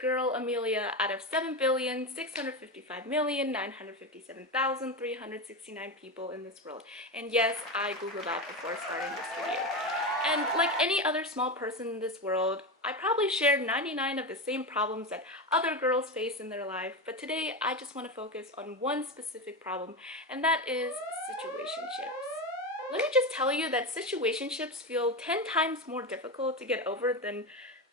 girl Amelia out of 7,655,957,369 people in this world. And yes, I googled that before starting this video. And like any other small person in this world, I probably shared 99 of the same problems that other girls face in their life, but today I just want to focus on one specific problem, and that is situationships. Let me just tell you that situationships feel 10 times more difficult to get over than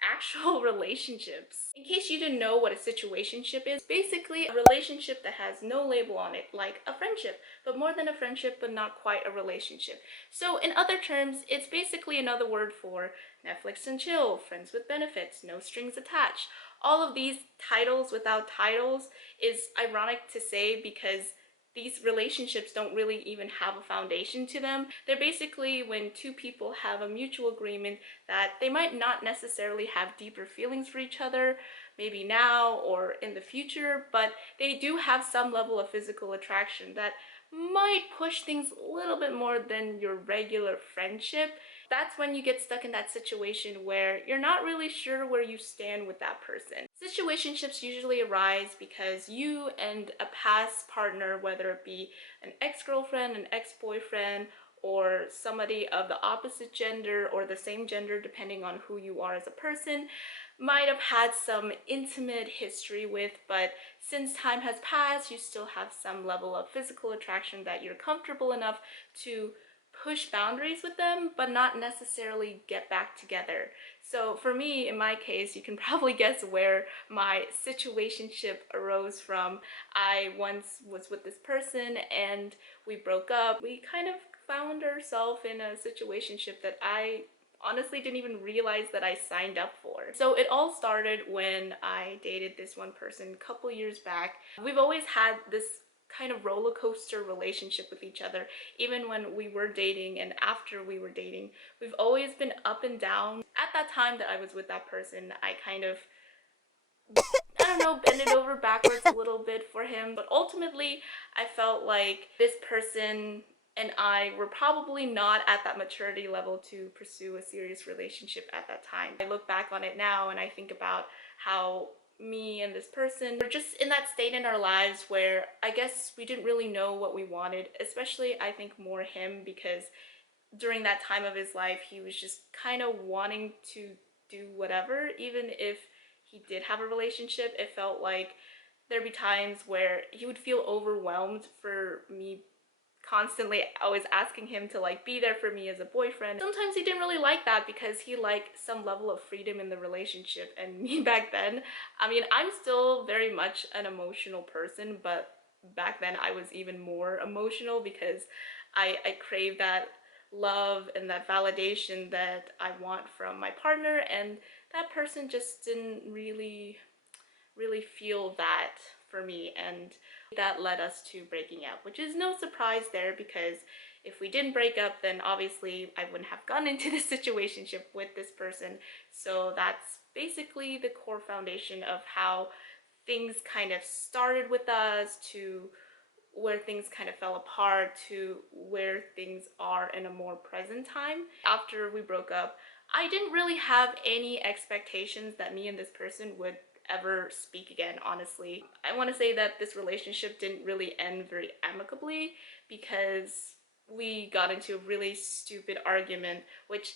actual relationships. In case you didn't know what a situationship is, basically a relationship that has no label on it, like a friendship, but more than a friendship, but not quite a relationship. So in other terms, it's basically another word for Netflix and chill, friends with benefits, no strings attached. All of these titles without titles is ironic to say because these relationships don't really even have a foundation to them. They're basically when two people have a mutual agreement that they might not necessarily have deeper feelings for each other, maybe now or in the future, but they do have some level of physical attraction that might push things a little bit more than your regular friendship. That's when you get stuck in that situation where you're not really sure where you stand with that person. Situationships usually arise because you and a past partner, whether it be an ex-girlfriend, an ex-boyfriend, or somebody of the opposite gender or the same gender depending on who you are as a person, might have had some intimate history with, but since time has passed, you still have some level of physical attraction that you're comfortable enough to push boundaries with them, but not necessarily get back together. So for me, in my case, you can probably guess where my situationship arose from. I once was with this person and we broke up. We kind of found ourselves in a situationship that I honestly didn't even realize that I signed up for. So it all started when I dated this one person a couple years back. We've always had this kind of roller coaster relationship with each other. Even when we were dating and after we were dating, we've always been up and down. At that time that I was with that person, I kind of, I don't know, bended over backwards a little bit for him, but ultimately I felt like this person and I were probably not at that maturity level to pursue a serious relationship at that time. I look back on it now and I think about how me and this person were just in that state in our lives where I guess we didn't really know what we wanted, especially I think more him, because during that time of his life he was just kind of wanting to do whatever. Even if he did have a relationship, it felt like there'd be times where he would feel overwhelmed for me constantly always asking him to like be there for me as a boyfriend. Sometimes he didn't really like that because he liked some level of freedom in the relationship, and me back then, I mean, I'm still very much an emotional person, but back then I was even more emotional because I crave that love and that validation that I want from my partner, and that person just didn't really feel that for me, and that led us to breaking up, which is no surprise there because if we didn't break up, then obviously I wouldn't have gone into this situationship with this person. So that's basically the core foundation of how things kind of started with us, to where things kind of fell apart, to where things are in a more present time. After we broke up, I didn't really have any expectations that me and this person would ever speak again, honestly. I want to say that this relationship didn't really end very amicably because we got into a really stupid argument, which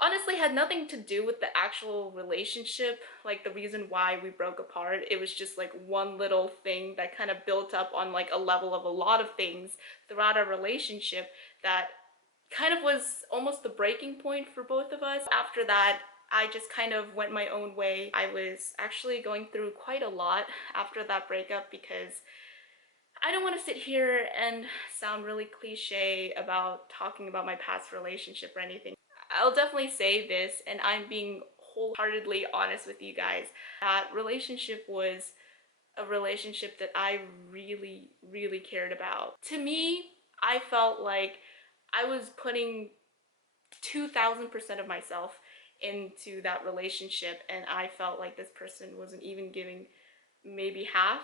honestly had nothing to do with the actual relationship, like the reason why we broke apart. It was just like one little thing that kind of built up on like a level of a lot of things throughout our relationship that kind of was almost the breaking point for both of us. After that, I just kind of went my own way. I was actually going through quite a lot after that breakup because I don't want to sit here and sound really cliche about talking about my past relationship or anything. I'll definitely say this, and I'm being wholeheartedly honest with you guys. That relationship was a relationship that I really cared about. To me, I felt like I was putting 2000% of myself into that relationship, and I felt like this person wasn't even giving maybe half.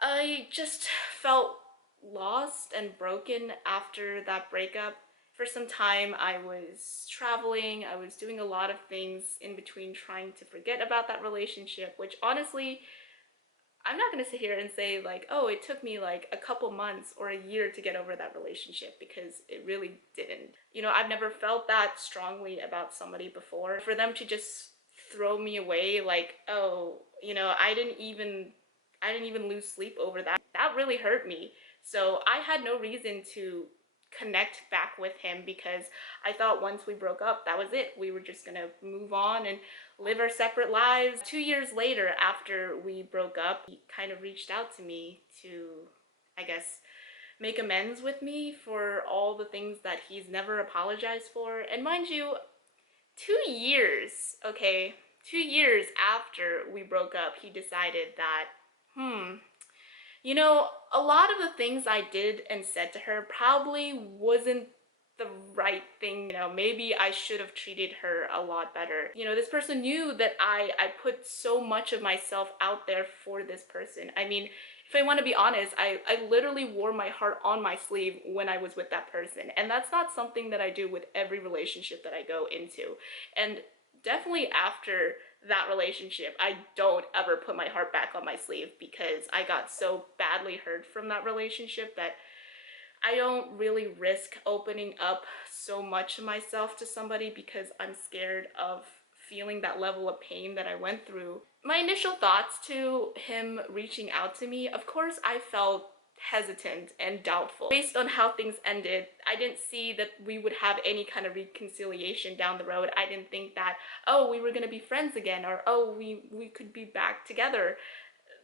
I just felt lost and broken after that breakup, For some time, I was traveling, I was doing a lot of things in between trying to forget about that relationship, which honestly, I'm not gonna sit here and say like, oh, it took me like a couple months or a year to get over that relationship, because it really didn't. You know, I've never felt that strongly about somebody before. For them to just throw me away like, oh, you know, I didn't even lose sleep over that. That really hurt me. So I had no reason to connect back with him, because I thought once we broke up, that was it. We were just gonna move on and live our separate lives. 2 years later, after we broke up, he kind of reached out to me to, I guess, make amends with me for all the things that he's never apologized for. And mind you, 2 years, okay, 2 years after we broke up, he decided that, you know, a lot of the things I did and said to her probably wasn't the right thing. You know, maybe I should have treated her a lot better. You know, this person knew that I put so much of myself out there for this person. I mean, if I want to be honest, I literally wore my heart on my sleeve when I was with that person. And that's not something that I do with every relationship that I go into. And definitely after that relationship, I don't ever put my heart back on my sleeve, because I got so badly hurt from that relationship that I don't really risk opening up so much of myself to somebody, because I'm scared of feeling that level of pain that I went through. My initial thoughts to him reaching out to me, of course, I felt hesitant and doubtful. Based on how things ended, I didn't see that we would have any kind of reconciliation down the road. I didn't think that, oh, we were gonna be friends again, or oh, we could be back together.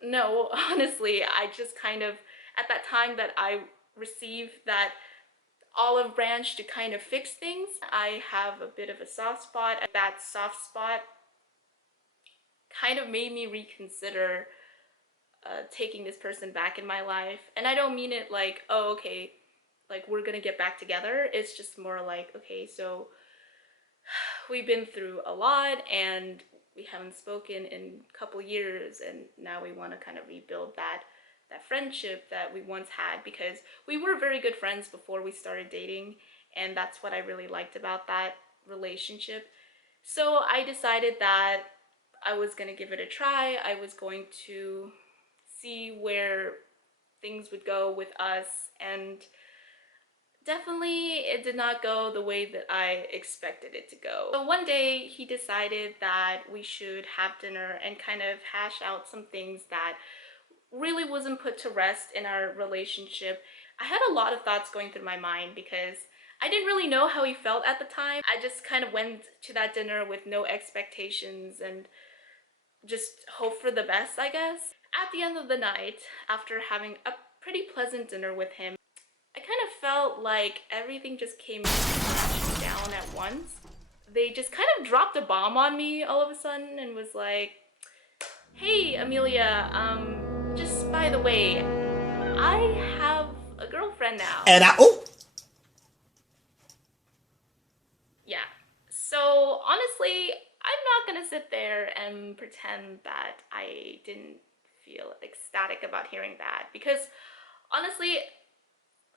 No, honestly, I just kind of, at that time that I received that olive branch to kind of fix things, I have a bit of a soft spot. That soft spot kind of made me reconsider taking this person back in my life. And I don't mean it like, oh, okay, like we're gonna get back together. It's just more like, okay, so we've been through a lot and we haven't spoken in a couple years, and now we want to kind of rebuild that friendship that we once had, because we were very good friends before we started dating, and that's what I really liked about that relationship. So I decided that I was going to give it a try. I was going to see where things would go with us, and definitely it did not go the way that I expected it to go. So one day he decided that we should have dinner and kind of hash out some things that really wasn't put to rest in our relationship. I had a lot of thoughts going through my mind, because I didn't really know how he felt at the time. I just kind of went to that dinner with no expectations and just hope for the best, I guess. At the end of the night, after having a pretty pleasant dinner with him, I kind of felt like everything just came crashing down at once. They just kind of dropped a bomb on me all of a sudden and was like, hey, Amelia, just by the way, I have a girlfriend now. And oh, Yeah. So honestly, I'm not gonna sit there and pretend that I didn't feel ecstatic about hearing that, because honestly,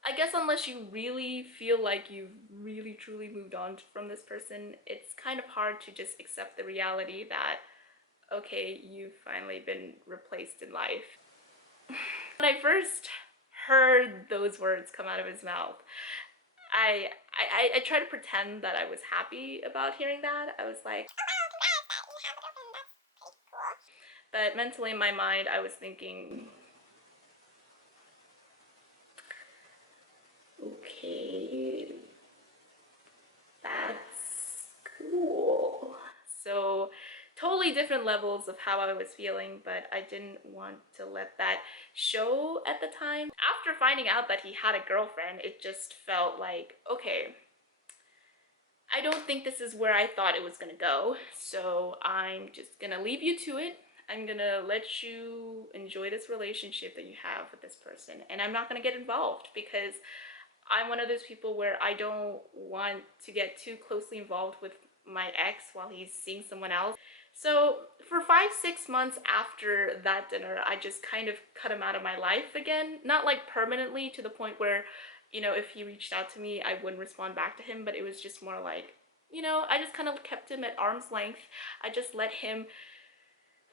I guess unless you really feel like you've really truly moved on from this person, it's kind of hard to just accept the reality that, okay, you've finally been replaced in life. When I first heard those words come out of his mouth, I tried to pretend that I was happy about hearing that. I was like, but mentally in my mind, I was thinking, okay, that's cool. So totally different levels of how I was feeling, but I didn't want to let that show at the time. After finding out that he had a girlfriend, it just felt like, okay, I don't think this is where I thought it was gonna go, so I'm just gonna leave you to it. I'm gonna let you enjoy this relationship that you have with this person, and I'm not gonna get involved, because I'm one of those people where I don't want to get too closely involved with my ex while he's seeing someone else. So for 5, 6 months after that dinner, I just kind of cut him out of my life again. Not like permanently, to the point where you know, if he reached out to me, I wouldn't respond back to him, but it was just more like, you know, I just kind of kept him at arm's length. I just let him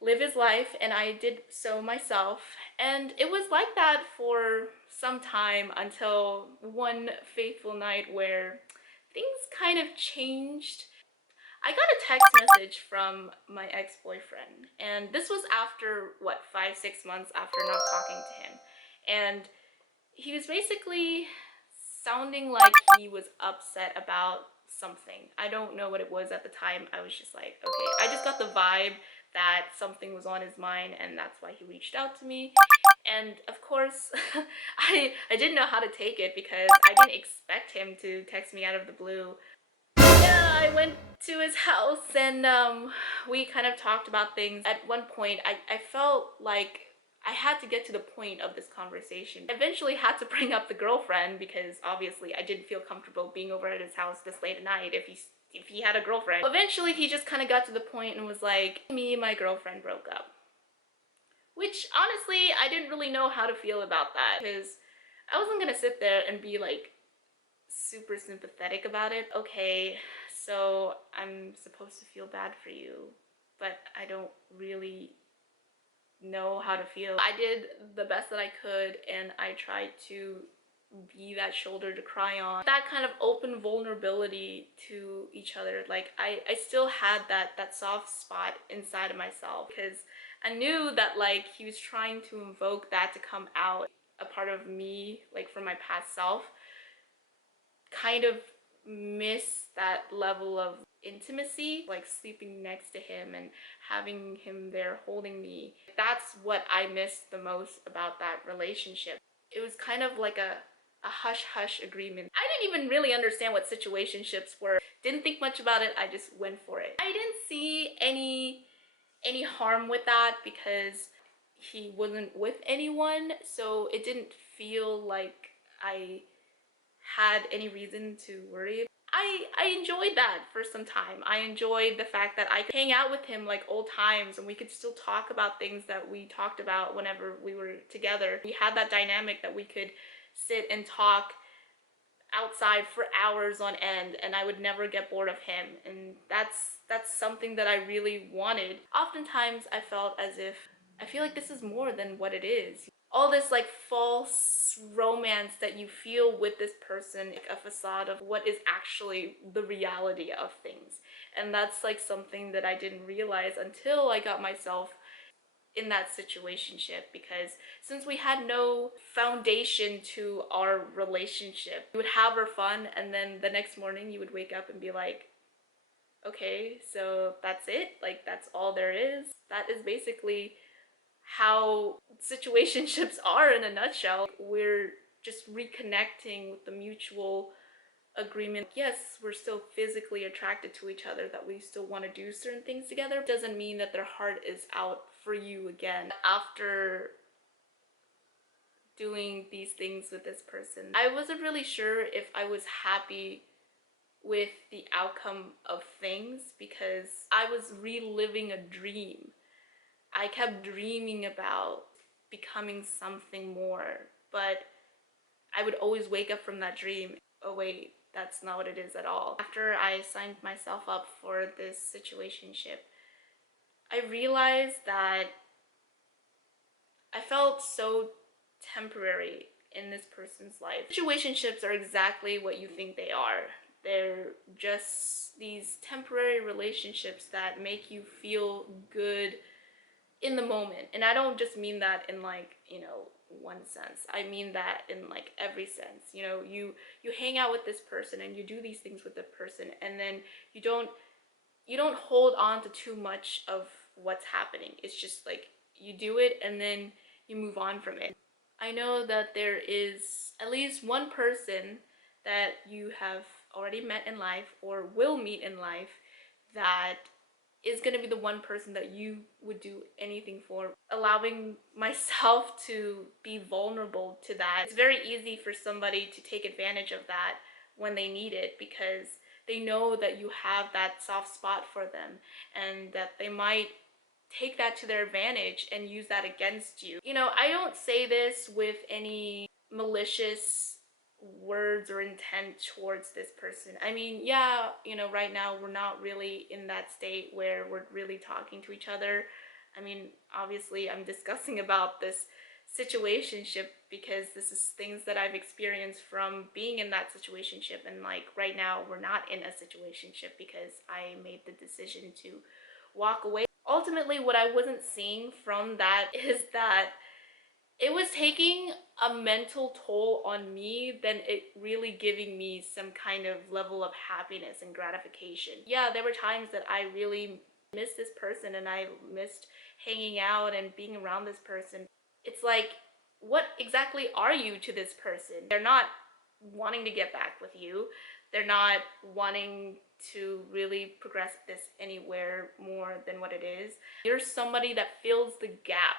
live his life, and I did so myself. And it was like that for some time until one fateful night where things kind of changed. I got a text message from my ex-boyfriend, and this was after, what, 5, 6 months after not talking to him. And he was basically sounding like he was upset about something. I don't know what it was at the time. I was just like, okay, I just got the vibe that something was on his mind, and that's why he reached out to me. And of course, I didn't know how to take it because I didn't expect him to text me out of the blue. Yeah, I went to his house, and we kind of talked about things. At one point, I felt like I had to get to the point of this conversation. I eventually had to bring up the girlfriend because obviously I didn't feel comfortable being over at his house this late at night if he had a girlfriend. Eventually, he just kind of got to the point and was like, me and my girlfriend broke up. Which, honestly, I didn't really know how to feel about that because I wasn't gonna sit there and be like super sympathetic about it. Okay, so I'm supposed to feel bad for you, but I don't really know how to feel. I did the best that I could, and I tried to be that shoulder to cry on. That kind of open vulnerability to each other. Like I still had that soft spot inside of myself because I knew that like he was trying to invoke that to come out, a part of me, like from my past self. Kind of miss that level of intimacy, like sleeping next to him and having him there holding me. That's what I missed the most about that relationship. It was kind of like a hush-hush agreement. I didn't even really understand what situationships were. Didn't think much about it, I just went for it. I didn't see any harm with that because he wasn't with anyone, so it didn't feel like I had any reason to worry. I enjoyed that for some time. I enjoyed the fact that I could hang out with him like old times and we could still talk about things that we talked about whenever we were together. We had that dynamic that we could sit and talk outside for hours on end, and I would never get bored of him, and that's something that I really wanted. Oftentimes I felt as if I feel like this is more than what it is. All this like false romance that you feel with this person, like a facade of what is actually the reality of things. And that's like something that I didn't realize until I got myself in that situationship, because since we had no foundation to our relationship, we would have our fun, and then the next morning you would wake up and be like, okay, so that's it, like that's all there is. That is basically how situationships are in a nutshell. We're just reconnecting with the mutual agreement. Yes, we're still physically attracted to each other, that we still want to do certain things together. It doesn't mean that their heart is out for you again. After doing these things with this person, I wasn't really sure if I was happy with the outcome of things because I was reliving a dream. I kept dreaming about becoming something more, but I would always wake up from that dream, oh wait, that's not what it is at all. After I signed myself up for this situationship, I realized that I felt so temporary in this person's life. Situationships are exactly what you think they are. They're just these temporary relationships that make you feel good in the moment. And I don't just mean that in like, you know, one sense. I mean that in like every sense. You know, you hang out with this person and you do these things with the person, and then you don't hold on to too much of what's happening. It's just like you do it and then you move on from it. I know that there is at least one person that you have already met in life or will meet in life that is going to be the one person that you would do anything for. Allowing myself to be vulnerable to that. It's very easy for somebody to take advantage of that when they need it because they know that you have that soft spot for them and that they might take that to their advantage and use that against you. You know, I don't say this with any malicious words or intent towards this person. I mean, yeah, you know, right now we're not really in that state where we're really talking to each other. I mean, obviously I'm discussing about this situationship because this is things that I've experienced from being in that situationship, and like right now we're not in a situationship because I made the decision to walk away. Ultimately, what I wasn't seeing from that is that it was taking a mental toll on me than it really giving me some kind of level of happiness and gratification. Yeah, there were times that I really missed this person and I missed hanging out and being around this person. It's like, what exactly are you to this person? They're not wanting to get back with you. They're not wanting to really progress this anywhere more than what it is. You're somebody that fills the gap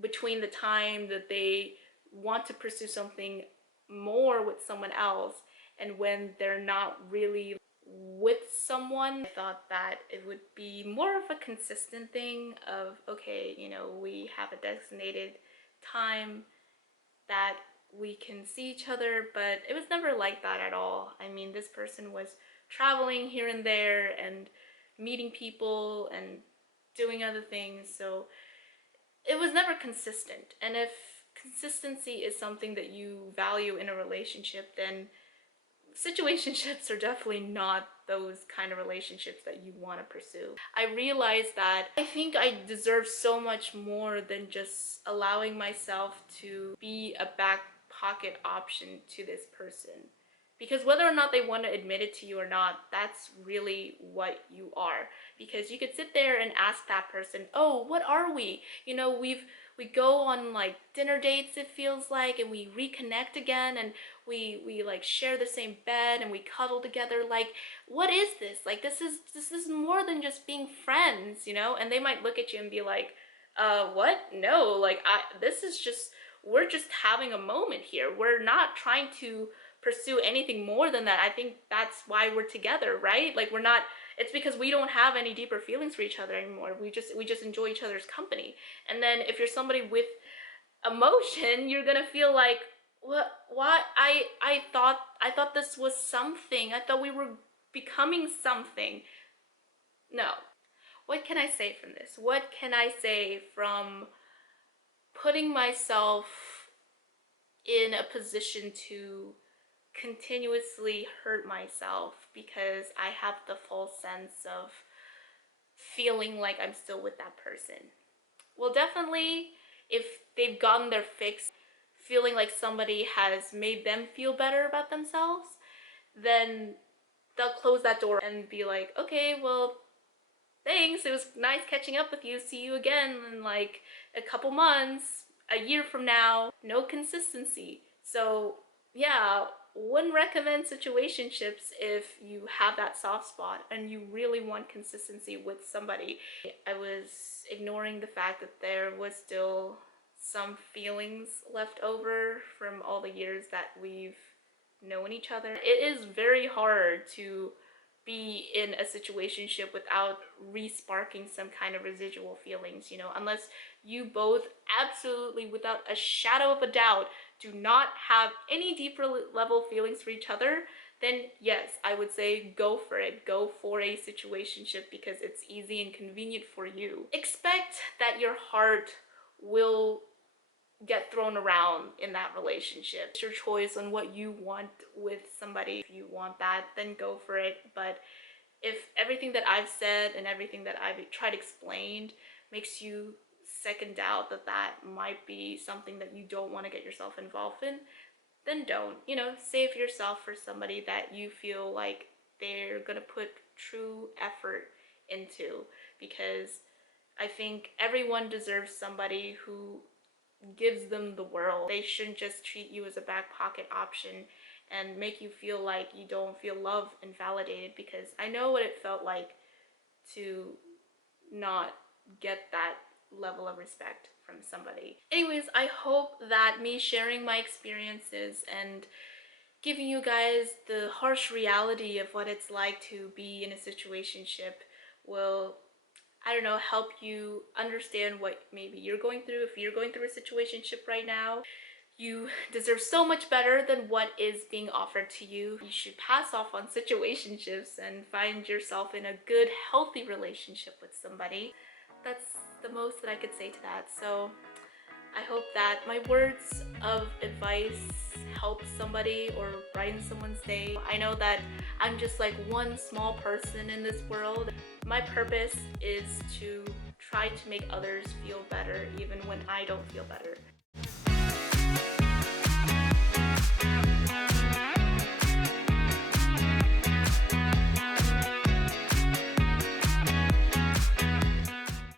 between the time that they want to pursue something more with someone else and when they're not really with someone. I thought that it would be more of a consistent thing of, okay, you know, we have a designated time that we can see each other, but it was never like that at all. I mean, this person was traveling here and there and meeting people and doing other things, so it was never consistent. And if consistency is something that you value in a relationship, then situationships are definitely not those kind of relationships that you want to pursue. I realized that I think I deserve so much more than just allowing myself to be a back pocket option to this person. Because whether or not they want to admit it to you or not, that's really what you are. Because you could sit there and ask that person, oh, what are we? You know, we go on like dinner dates, it feels like, and we reconnect again, and we like share the same bed and we cuddle together. Like, what is this? Like, this is more than just being friends, you know? And they might look at you and be like, what? No, like this is just, we're just having a moment here. We're not trying to pursue anything more than that. I think that's why we're together, right? Like, we're not, it's because we don't have any deeper feelings for each other anymore. We just enjoy each other's company. And then if you're somebody with emotion, you're gonna feel like, what, I thought this was something. I thought we were becoming something. No. What can I say from this? What can I say from putting myself in a position to continuously hurt myself because I have the false sense of feeling like I'm still with that person? Well, definitely, if they've gotten their fix, feeling like somebody has made them feel better about themselves, then they'll close that door and be like, okay, well, thanks, it was nice catching up with you, see you again in like a couple months, a year from now. No consistency. So yeah, wouldn't recommend situationships if you have that soft spot and you really want consistency with somebody. I was ignoring the fact that there was still some feelings left over from all the years that we've known each other. It is very hard to be in a situationship without re-sparking some kind of residual feelings, you know, unless you both absolutely, without a shadow of a doubt, do not have any deeper level feelings for each other. Then yes, I would say go for it. Go for a situationship because it's easy and convenient for you. Expect that your heart will get thrown around in that relationship. It's your choice on what you want with somebody. If you want that, then go for it. But if everything that I've said and everything that I've tried to explain makes you second doubt that that might be something that you don't want to get yourself involved in, then don't. You know, save yourself for somebody that you feel like they're gonna put true effort into, because I think everyone deserves somebody who gives them the world. They shouldn't just treat you as a back pocket option and make you feel like you don't feel loved and validated, because I know what it felt like to not get that level of respect from somebody. Anyways, I hope that me sharing my experiences and giving you guys the harsh reality of what it's like to be in a situationship will, I don't know, help you understand what maybe you're going through. If you're going through a situationship right now, You deserve so much better than what is being offered to you. You should pass off on situationships and find yourself in a good, healthy relationship with somebody. That's the most that I could say to that. So I hope that my words of advice help somebody or brighten someone's day. I know that I'm just like one small person in this world. My purpose is to try to make others feel better even when I don't feel better.